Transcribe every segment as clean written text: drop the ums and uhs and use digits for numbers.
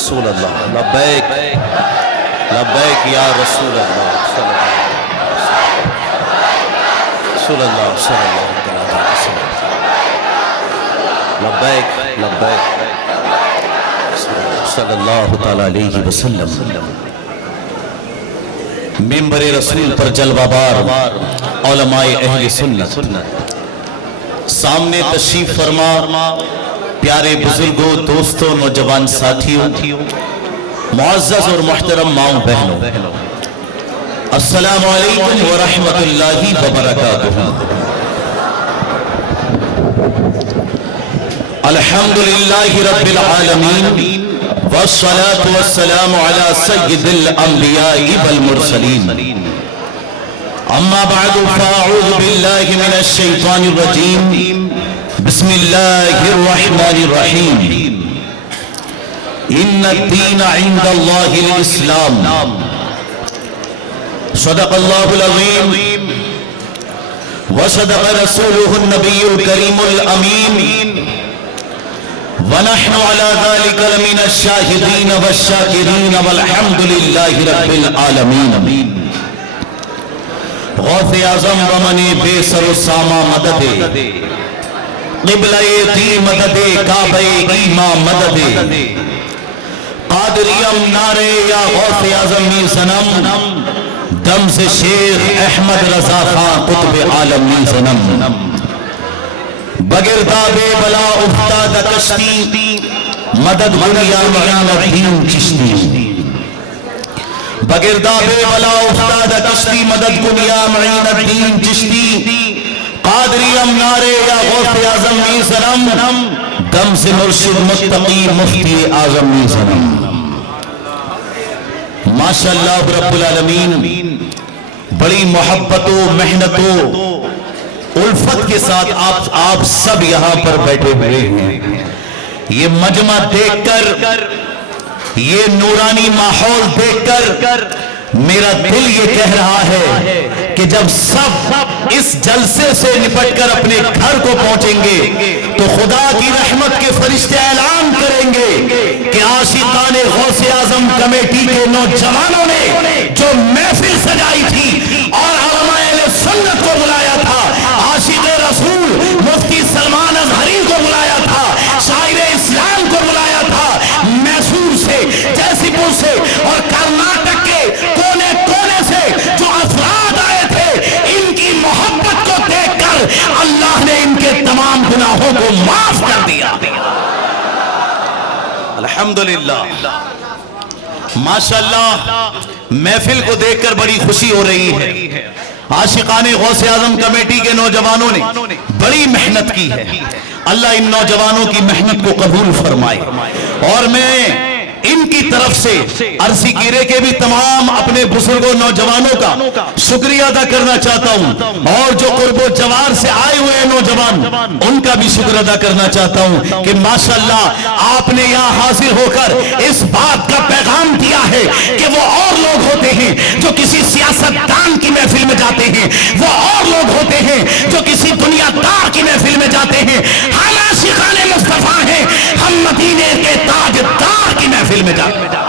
رسول اللہ لبیک لبیک یا رسول اللہ صلی اللہ علیہ وسلم لبیک لبیک صلی اللہ تعالی علیہ وسلم ممبر رسول پر جلوہ بار علماء اہل سنت سامنے تشریف فرما پیارے بزرگوں دوستوں نوجوان ساتھیوں معزز اور محترم ماؤں بہنوں السلام علیکم ورحمت اللہ وبرکاتہ الحمدللہ رب العالمین والصلاة والسلام على سید الانبیاء والمرسلین اما بعد فاعوذ باللہ من الشیطان الرجیم بسم اللہ الرحمن الرحیم ان الدین عند اللہ الاسلام صدق اللہ العظیم وصدق رسولہ النبی الکریم الامین ونحن على ذلك لمن الشاهدين والشاكرين والحمد لله رب العالمين غوث اعظم ومن بے سر و ساما مدد قبلہ دی مدد کعبہ ایماں مدد قادریم نعرے یا غوث اعظم می صنم دم سے شیخ احمد رضا خان قطب عالم می صنم بگرداب بلا افتاد کشتی مدد گنیا معین الدین چشتی بگرداب بلا افتاد کشتی مدد گنیا معین الدین چشتی قادری امنارے یا غوث اعظم می صنم دم سے مرشد متقی مفتی اعظم می صنم ماشاءاللہ رب العالمین بڑی محبت و محنت و الفت کے ساتھ آپ سب یہاں پر بیٹھے ہوئے ہیں یہ مجمع دیکھ کر یہ نورانی ماحول دیکھ کر میرا دل یہ کہہ رہا ہے کہ جب سب اس جلسے سے نپٹ کر اپنے گھر کو پہنچیں گے تو خدا کی رحمت کے فرشتے اعلان کریں گے کہ عاشقان غوث اعظم کمیٹی کے نوجوانوں نے جو محفل سجائی تھی اور علماء اہل سنت کو بلایا تھا عاشق رسول مفتی سلمان اظہری کو بلایا تھا شاعر اسلام کو بلایا تھا میسور سے جیسی پور سے اور کرناٹک کے کونے کونے سے جو افراد آئے تھے ان کی محبت کو دیکھ کر اللہ نے ان کے تمام گناہوں کو معاف کر دیا الحمدللہ ماشاءاللہ محفل کو دیکھ کر بڑی خوشی ہو رہی ہے عاشقان غوث اعظم کمیٹی کے نوجوانوں نے بڑی محنت کی ہے اللہ ان نوجوانوں کی محنت کو قبول فرمائے اور میں ان کی طرف سے عرضی گیرے کے بھی تمام اپنے بزرگوں نوجوانوں کا شکریہ ادا کرنا چاہتا ہوں اور جو قرب و جوار سے آئے ہوئے ہیں نوجوان ان کا بھی شکر ادا کرنا چاہتا ہوں کہ ماشاءاللہ آپ نے یہاں حاضر ہو کر اس بات کا پیغام دیا ہے کہ وہ اور لوگ ہوتے ہیں جو کسی سیاستدان کی محفل میں جاتے ہیں وہ اور لوگ ہوتے ہیں جو کسی دنیا دار کی محفل میں جاتے ہیں ہم عاشقان مصطفیٰ ہیں ہم مدینے کے تاجدار کی محفل میں جاتے ہیں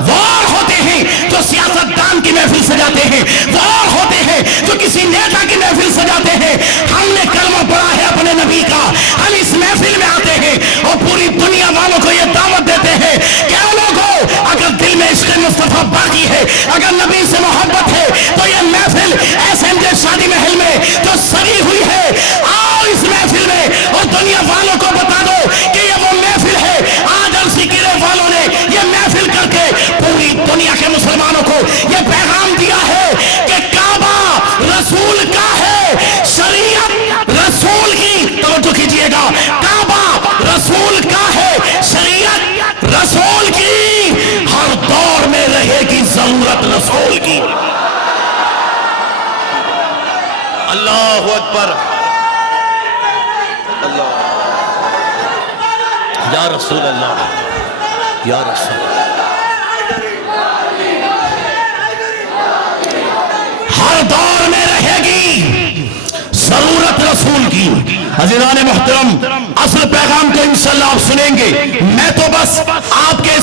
وہ اور ہوتے ہیں جو سیاستدان کی محفل سجاتے ہیں وہ اور ہوتے ہیں جو کسی نیتا کی محفل سجاتے ہیں ہم نے کلمہ پڑھا ہے اپنے نبی کا ہم اس محفل میں آتے ہیں اور پوری دنیا والوں کو یہ دعوت دیتے ہیں کہ اے لوگوں اگر دل میں عشق مصطفیٰ باقی ہے اگر نبی سے محبت ہے تو یہ محفل ایس ایم جے شادی محل میں جو سری ہوئی ہے آؤ اس محفل میں اور دنیا والوں کو بتا دو کہ یہ وہ محفل ہے آج عرصی گرے والوں نے یہ محفل کر کے پوری دنیا کے مسلمانوں کو یہ پیغام دیا ہے کہ کعبہ رسول کا ہے شریعت رسول کی توجہ کیجئے گا کعبہ رسول کا ہے شریعت رسول کی ہر دور میں رہے گی ضرورت رسول کی اللہ اکبر اللہ یا رسول اللہ یا رسول اللہ ہر دور میں رہے گی ضرورت رسول کی عزیزان محترم اصل پیغام کو انشاءاللہ آپ سنیں گے میں تو بس